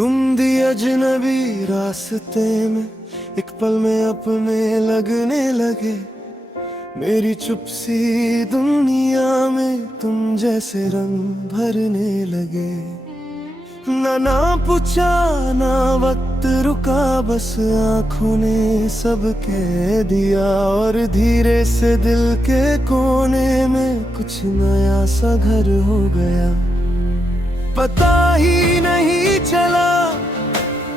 तुम दी अजनबी रास्ते में एक पल में अपने लगने लगे। मेरी चुप सी दुनिया में तुम जैसे रंग भरने लगे। ना पूछा ना वक्त रुका, बस आँखों ने सब कह दिया। और धीरे से दिल के कोने में कुछ नया सा घर हो गया। पता ही नहीं चला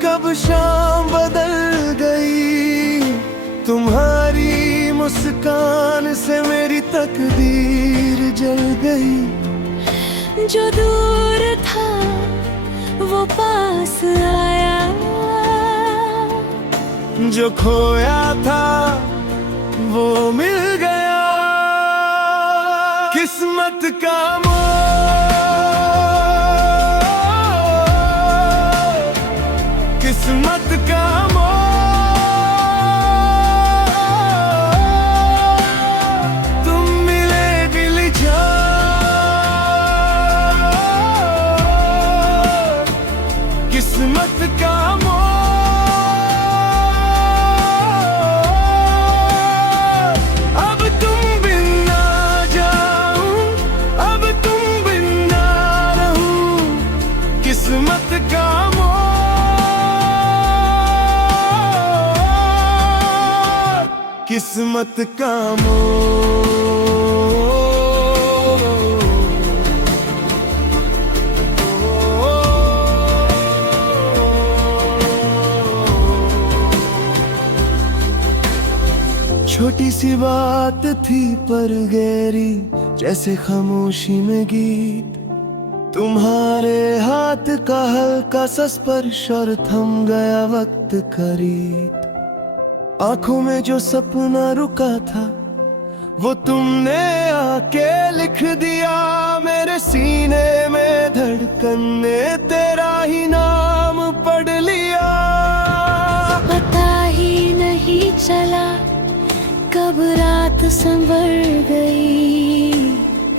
कब शाम बदल गई। तुम्हारी मुस्कान से मेरी तकदीर जल गई। जो दूर था वो पास आया, जो खोया था वो मिल गया। किस्मत का किस्मत का तुम मिले दिल किस्मत का अब तुम बिन ना जाऊं, अब तुम बिन ना रहूं। किस्मत का किस्मत का छोटी सी बात थी पर गहरी, जैसे खामोशी में गीत। तुम्हारे हाथ का हल्का सा स्पर्श और थम गया वक्त करीब। आंखों में जो सपना रुका था वो तुमने आके लिख दिया। मेरे सीने में धड़कन ने तेरा ही नाम पढ़ लिया। पता ही नहीं चला कब रात संवर गई।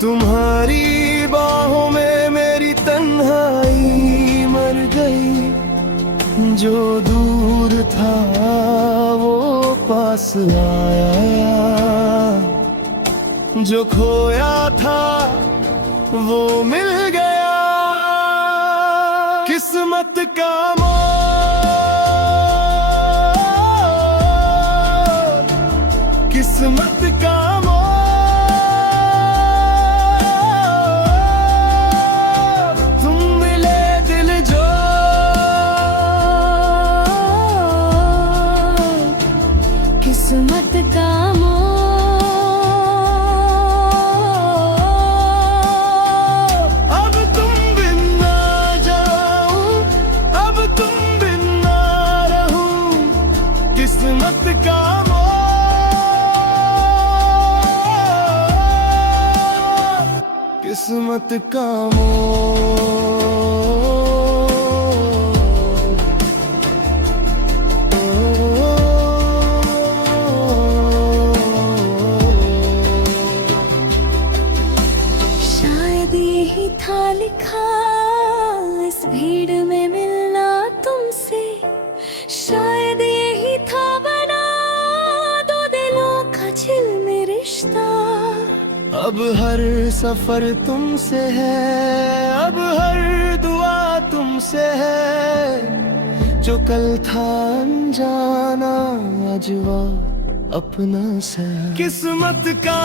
तुम्हारी बाहों में मेरी तन्हाई मर गई। जो दूर था वो पास आया, जो खोया था वो मिल गया। किस्मत का किस्मत का तुम मिले दिल जो किस्मत का अब तुम बिन ना जाऊं, अब तुम बिन ना रहूं। किस्मत का किस्मत का शायद यही था लिखा इस भीड़ में मिलना तुमसे। शायद यही था बना दो दिलों का छिलमिल रिश्ता। अब हर सफर तुमसे है, अब हर दुआ तुमसे है। जो कल था अनजाना आज वो अपना सा। किस्मत का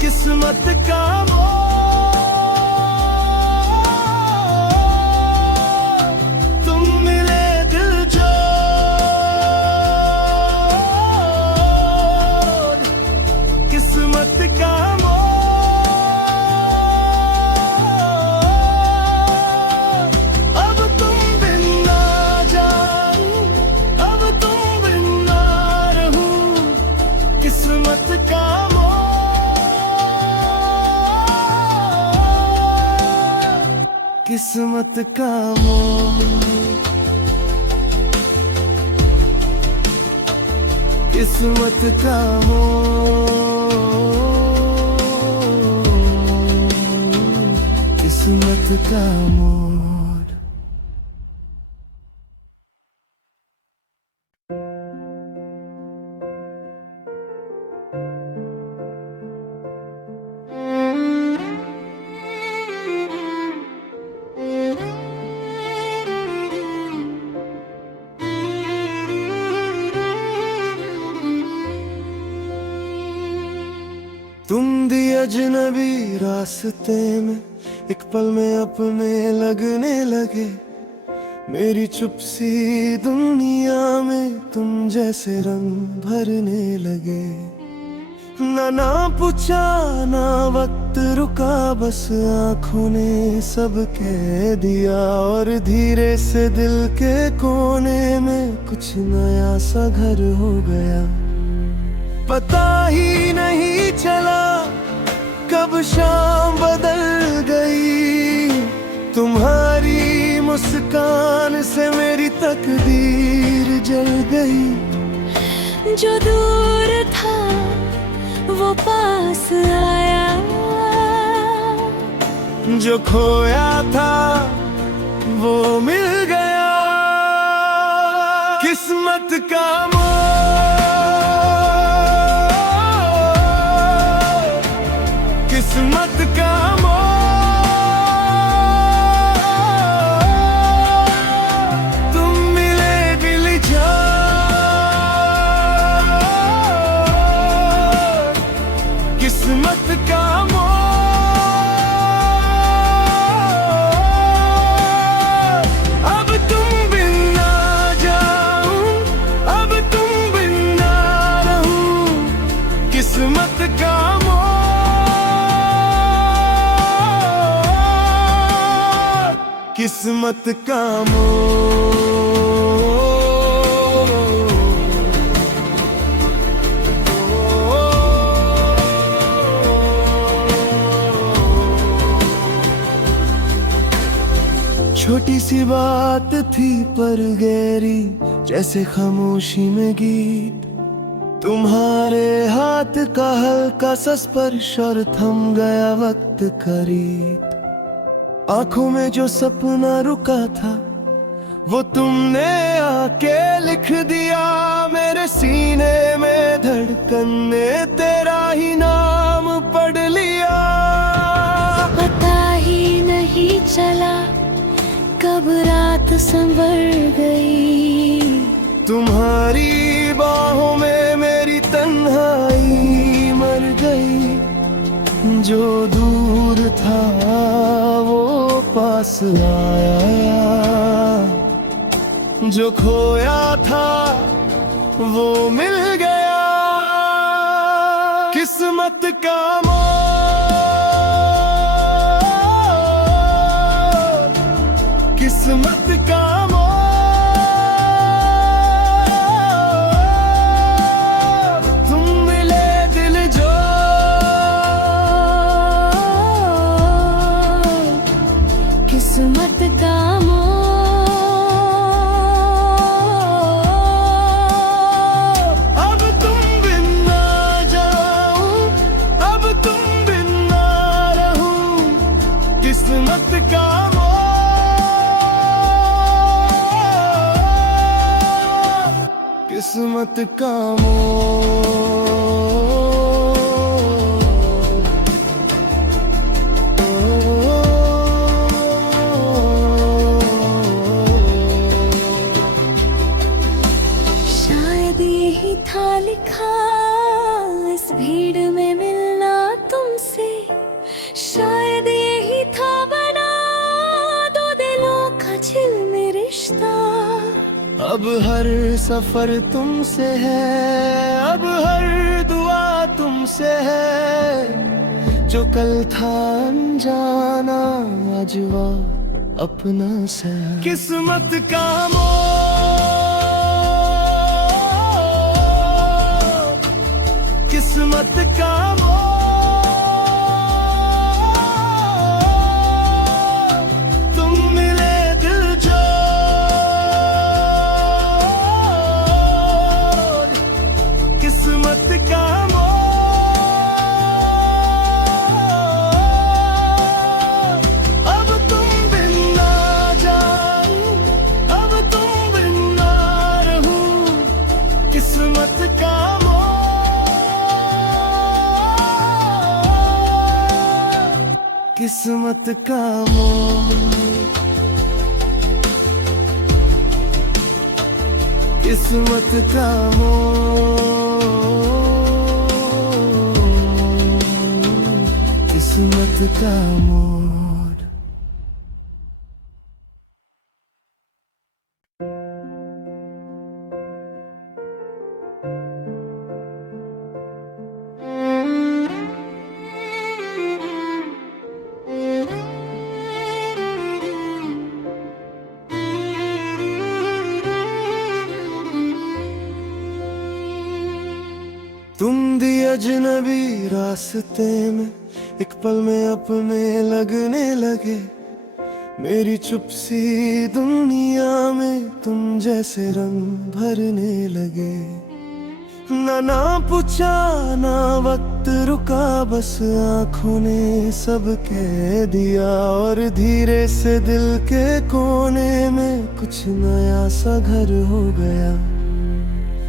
किस्मत का तुम मिले दिल जो किस्मत का अब तुम बिन ना जाऊं, अब तुम बिन ना रहूं। किस्मत का किस्मत का किस्मत का किस्मत का मोड़। तुम दी अजनबी रास्ते में एक पल में अपने लगने लगे, मेरी चुप सी दुनिया में तुम जैसे रंग भरने लगे। ना पूछा ना वक्त रुका, बस आँखों ने सब कह दिया, और धीरे से दिल के कोने में कुछ नया सा घर हो गया। पता ही नहीं चला कब शाम बदल गई, तुम्हारी मुस्कान से मेरी तकदीर जल गई। जो दूर था वो पास आया, जो खोया था वो मिल गया। किस्मत का किस्मत का मोड़, तुम मिले दिल जान। किस्मत का मोड़, अब तुम बिन ना जाऊं, अब तुम बिन ना रहूं। किस्मत का किस्मत का छोटी सी बात थी पर गहरी, जैसे खामोशी में गीत। तुम्हारे हाथ का हल्का सा स्पर्श और थम गया वक्त करीब। आंखों में जो सपना रुका था वो तुमने आके लिख दिया, मेरे सीने में धड़कन ने तेरा ही नाम पढ़ लिया। पता ही नहीं चला कब रात संवर गई, तुम्हारी बाहों में मेरी तन्हाई मर गई। जो दूर था वो पास आया, जो खोया था वो मिल गया। किस्मत का मोड़, किस्मत का मोड़, तुम मिले दिल जो। किस्मत का मोड़, अब तुम बिन ना जाऊं, अब तुम बिन ना रहूं। किस्मत का मोड़, किस्मत का मोड़। यही था लिखा इस भीड़ में मिलना तुमसे, शायद यही था बना दो दिलों का छिलमिल रिश्ता। अब हर सफर तुमसे है, अब हर दुआ तुमसे है। जो कल था अनजाना आज वो अपना सा। किस्मत का मोड़, किस्मत का मोड़, तुम मिले दिल जोड़। किस्मत का मोड़, किस्मत का मोड़, किस्मत का मोड़, किस्मत का मोड़। तुम दी अजनबी रास्ते में एक पल में अपने लगने लगे, मेरी चुप सी दुनिया में तुम जैसे रंग भरने लगे। ना पूछा ना वक्त रुका, बस आँखों ने सब कह दिया, और धीरे से दिल के कोने में कुछ नया सा घर हो गया।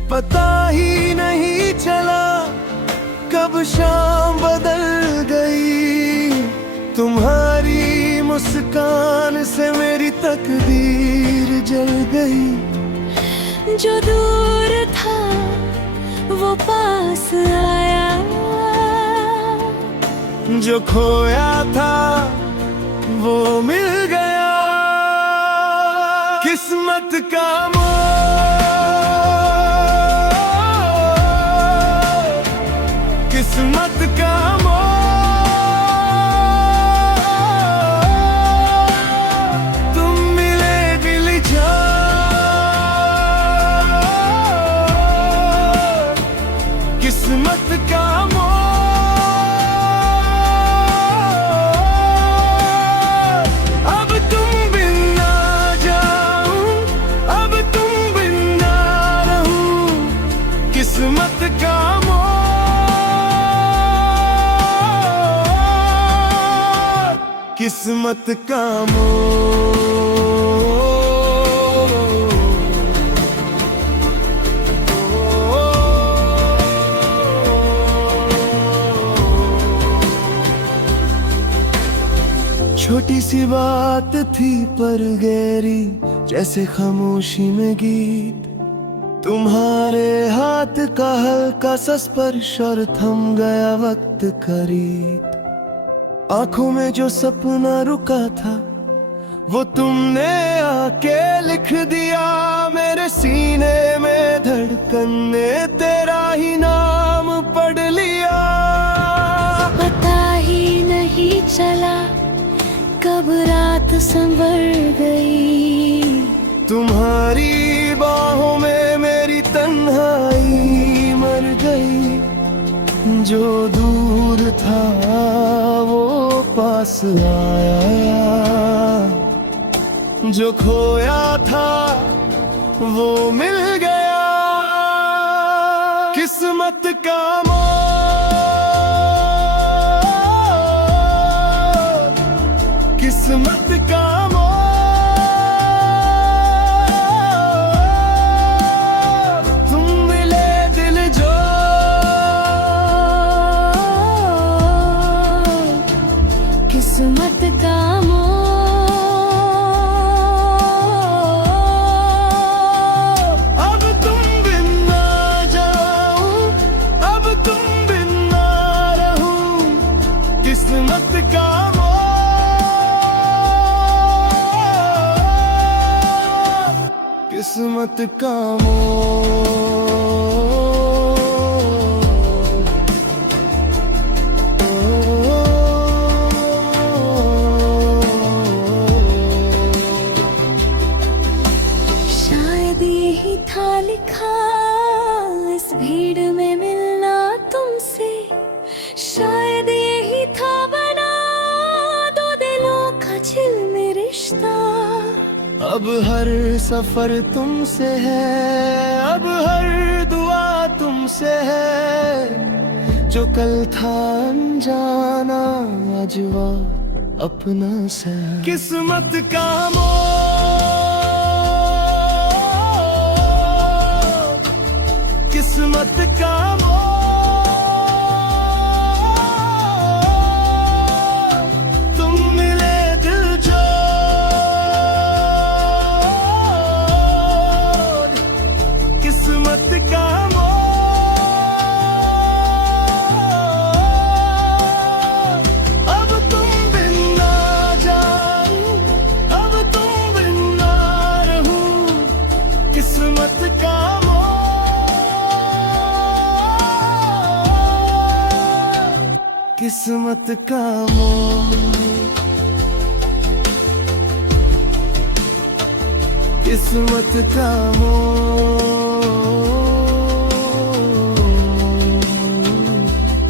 पता ही नहीं चला कब शाम बदल गई, तुम्हारी मुस्कान से मेरी तकदीर जल गई। जो दूर था वो पास आया, जो खोया था वो मिल गया। किस्मत का किस्मत का मोड़, तुम मिले दिल जान। किस्मत का मोड़, अब तुम बिन ना जाऊं, अब तुम बिन ना रहूं। किस्मत का मोड़, किस्मत का मोड़। छोटी सी बात थी पर गहरी, जैसे खामोशी में गीत। तुम्हारे हाथ का हल्का सा स्पर्श और थम गया वक्त करीब। आंखों में जो सपना रुका था वो तुमने आके लिख दिया, मेरे सीने में धड़कन ने तेरा ही नाम पढ़ लिया। पता ही नहीं चला कब रात संवर गई, तुम्हारी बाहों में मेरी तन्हाई मर गई। जो दूर था वो पास आया, जो खोया था वो मिल गया। किस्मत का मोड़, किस्मत का मोड़, तुम मिले दिल जो। किस्मत का मोड़, अब तुम बिन ना जाऊं, अब तुम बिन ना रहूं। किस्मत का मोड़, किस्मत का मोड़। यही था लिखा इस भीड़ में मिलना तुमसे, शायद यही था बना दो दिलों का छिलमिल रिश्ता। अब हर सफर तुमसे है, अब हर दुआ तुमसे है। जो कल था अनजाना आज वो अपना सा। किस्मत का मोड़, किस्मत का मोड़, तुम किस्मत का मोड़, किस्मत का मोड़,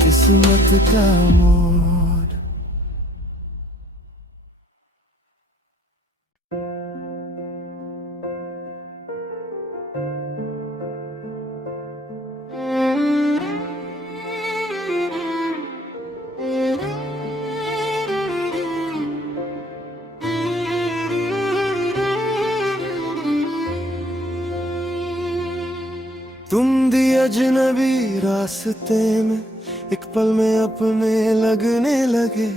किस्मत का मोड़। तुम दी अजनबी रास्ते में एक पल में अपने लगने लगे,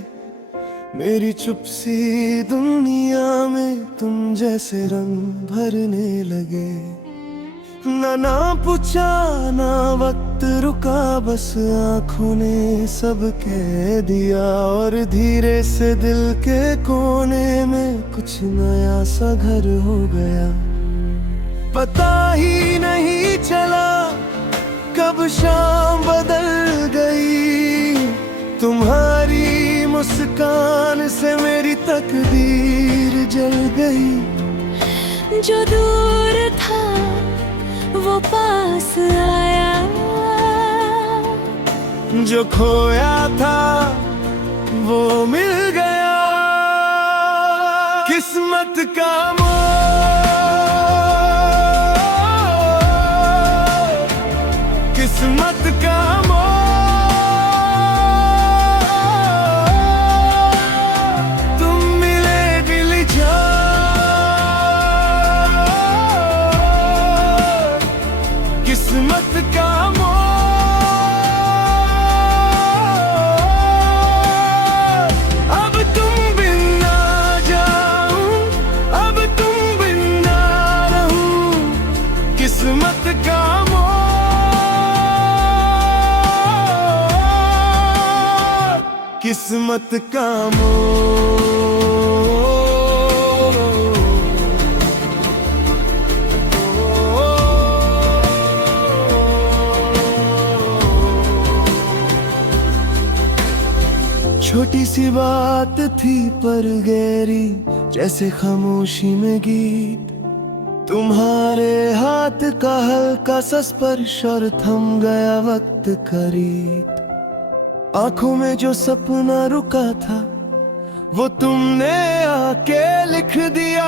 मेरी चुप सी दुनिया में तुम जैसे रंग भरने लगे। ना पूछा ना वक्त रुका, बस आँखों ने सब कह दिया, और धीरे से दिल के कोने में कुछ नया सा घर हो गया। पता ही नहीं चला कब शाम बदल गई, तुम्हारी मुस्कान से मेरी तकदीर जल गई। जो दूर था वो पास आया, जो खोया था वो मिल गया। किस्मत का किस्मत का मोड़, तुम मिले दिल जान। किस्मत का मोड़, अब तुम बिन ना जाऊं, अब तुम बिन ना रहूं। किस्मत का मोड़, किस्मत का मोड़। छोटी सी बात थी पर गहरी, जैसे खामोशी में गीत। तुम्हारे हाथ का हल्का सा स्पर्श और थम गया वक्त करीब। आंखों में जो सपना रुका था वो तुमने आके लिख दिया,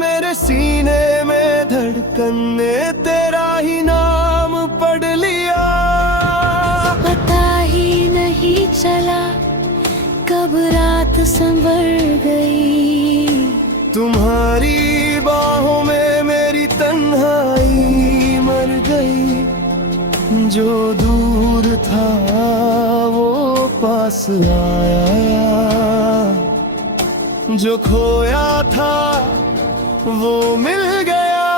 मेरे सीने में धड़कन ने तेरा ही नाम पढ़ लिया। पता ही नहीं चला कब रात संवर गई, तुम्हारी बाहों में मेरी तन्हाई मर गई। जो दूर था वो पास आया, जो खोया था वो मिल गया।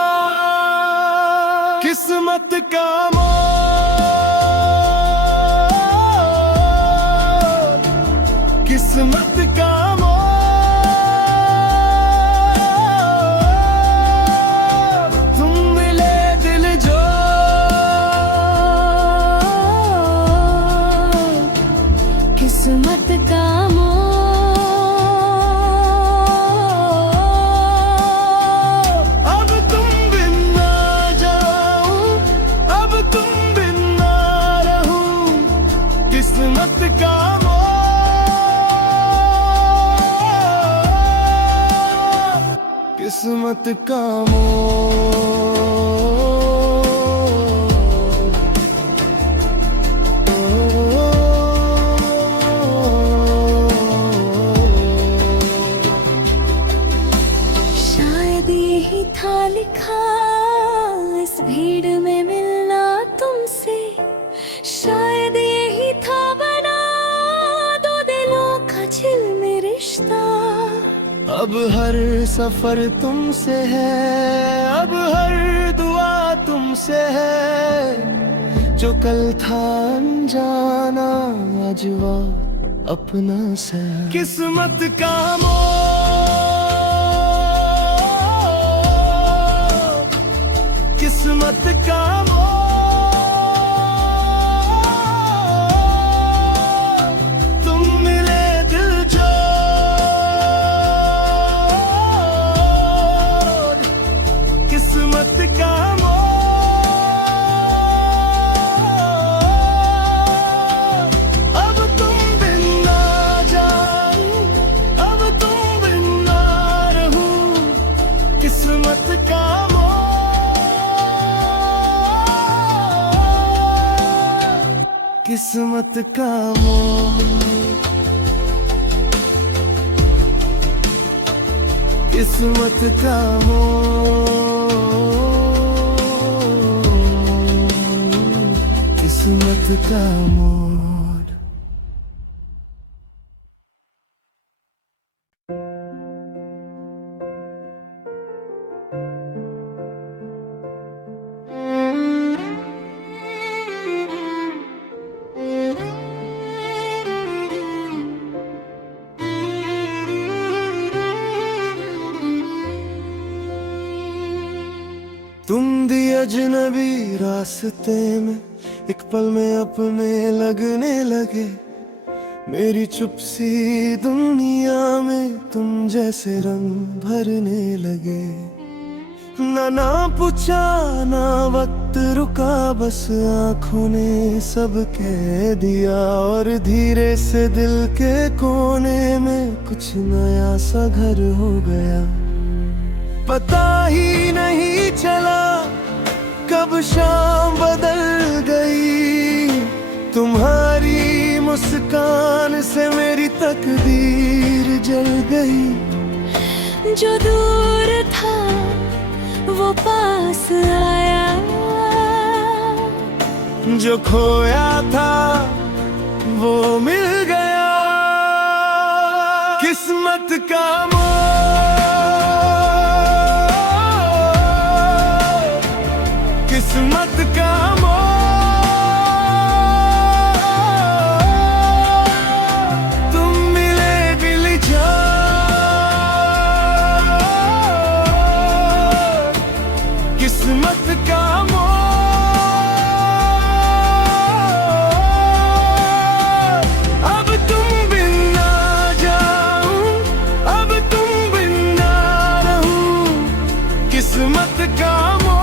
किस्मत का मोड़, किस्मत का मोड़, तुम मिले दिल जो। किस्मत का मोड़, अब तुम बिन ना जाऊं, अब तुम बिन ना रहूं। किस्मत का मोड़, किस्मत का मोड़। था लिखा इस भीड़ में मिलना तुमसे, शायद यही था बना दो दिलों का झिलमिल रिश्ता। अब हर सफर तुमसे है, अब हर दुआ तुमसे है। जो कल था अनजाना आज वो अपना सा। किस्मत का मोड़, किस्मत का मोड़, तुम किस्मत का मोड़, किस्मत का मोड़, किस्मत का मोड़। तुम दी अजनबी रास्ते में एक पल में अपने लगने लगे, मेरी चुप सी दुनिया में तुम जैसे रंग भरने लगे। ना पूछा ना वक्त रुका, बस आँखों ने सब कह दिया, और धीरे से दिल के कोने में कुछ नया सा घर हो गया। पता ही नहीं चला कब शाम बदल गई, तुम्हारी मुस्कान से मेरी तकदीर जल गई। जो दूर था वो पास आया, जो खोया था वो मिल गया। किस्मत का मोड़, किस्मत का मोड़, तुम मिले दिल जान। किस्मत का मोड़, अब तुम बिन ना जाऊं, अब तुम बिन ना रहूं। किस्मत का मोड़,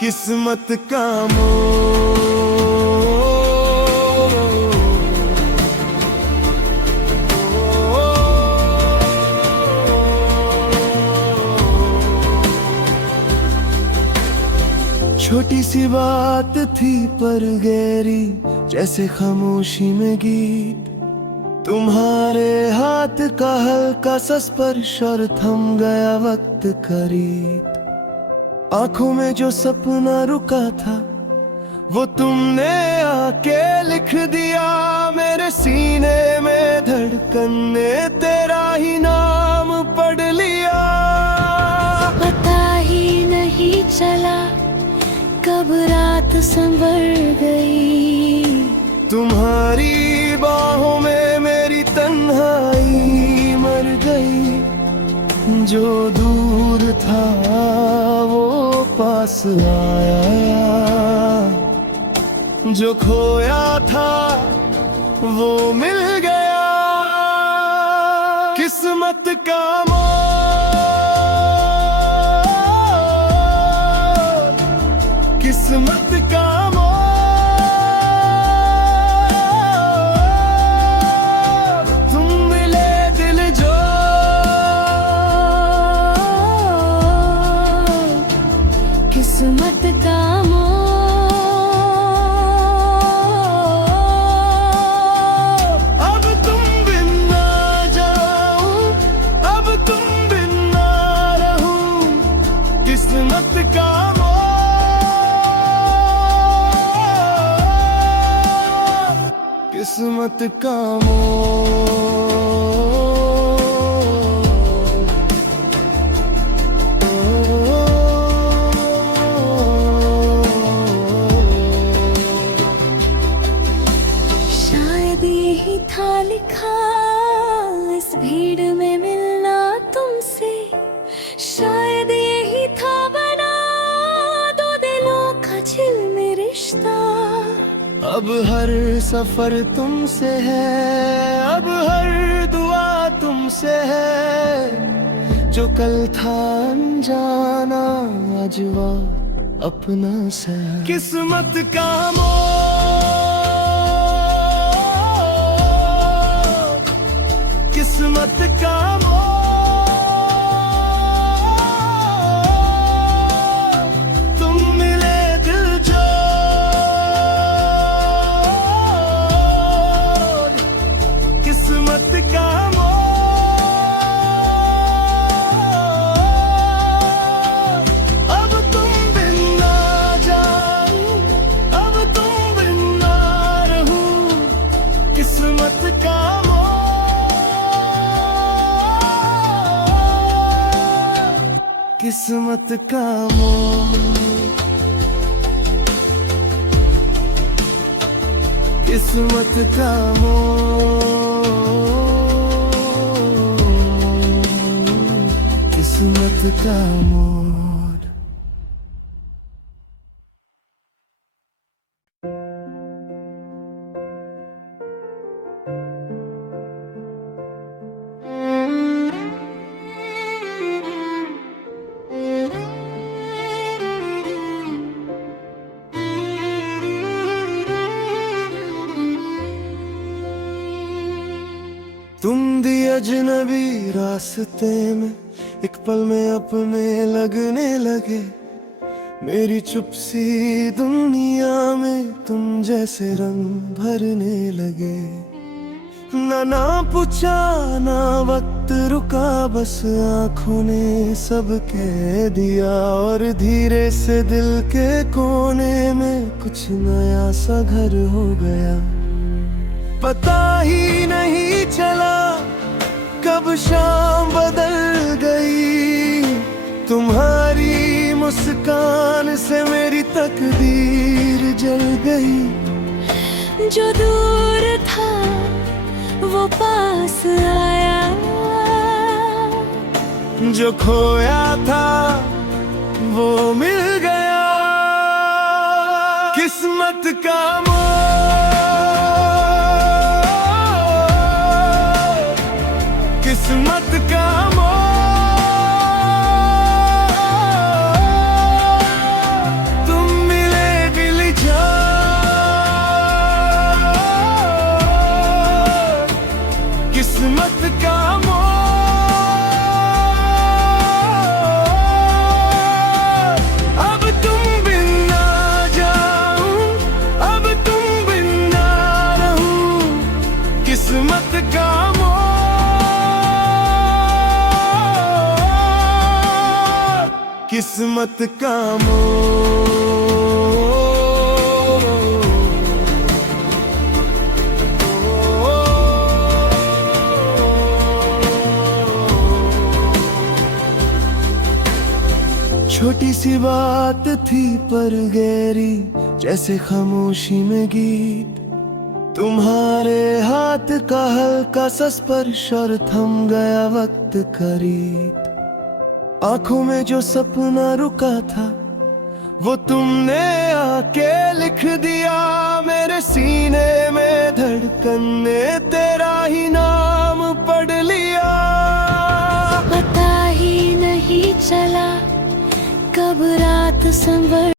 किस्मत का मोड़। छोटी सी बात थी पर गहरी, जैसे खामोशी में गीत। तुम्हारे हाथ का हल्का सा स्पर्श और थम गया वक्त करीब। आंखों में जो सपना रुका था वो तुमने आके लिख दिया, मेरे सीने में धड़कन ने तेरा ही नाम पढ़ लिया। पता ही नहीं चला कब रात संवर गई, तुम्हारी बाहों में मेरी तन्हाई मर गई। जो दूर था वो पास आया, जो खोया था वो मिल गया। किस्मत का मोड़, किस्मत का मोड़, तुम मिले दिल जो। किस्मत का मोड़, अब तुम बिन ना जाऊं, अब तुम बिन ना रहूं। किस्मत का मोड़, किस्मत का मोड़। शायद यही था लिखा इस भीड़ में मिलना तुमसे, शायद यही था बना दो दिलों का झिलमिल रिश्ता। अब हर सफर तुमसे है, अब हर दुआ तुमसे है। जो कल था अनजाना आज वो अपना सा। किस्मत का मोड़, किस्मत का मोड़, तुम किस्मत का मोड़, किस्मत का मोड़, किस्मत का मोड़। तुम दी अजनबी रास्ते में एक पल में अपने लगने लगे, मेरी चुप सी दुनिया में तुम जैसे रंग भरने लगे। ना पूछा ना वक्त रुका, बस आँखों ने सब कह दिया, और धीरे से दिल के कोने में कुछ नया सा घर हो गया। पता ही नहीं चला कब शाम बदल गई, तुम्हारी मुस्कान से मेरी तकदीर जल गई। जो दूर था वो पास आया, जो खोया था वो मिल गया। किस्मत का मोड़, किस्मत का मोड़, तुम मिले दिल जान। किस्मत का मोड़, अब तुम बिन ना जाऊं, अब तुम बिन ना रहूं। किस्मत का मोड़, किस्मत का मोड़। छोटी सी बात थी पर गहरी, जैसे खामोशी में गीत, तुम्हारे हाथ का हल्का सा स्पर्श और थम गया वक्त करीब। आंखों में जो सपना रुका था वो तुमने आके लिख दिया, मेरे सीने में धड़कन ने तेरा ही नाम पढ़ लिया। पता ही नहीं चला कब रात संवर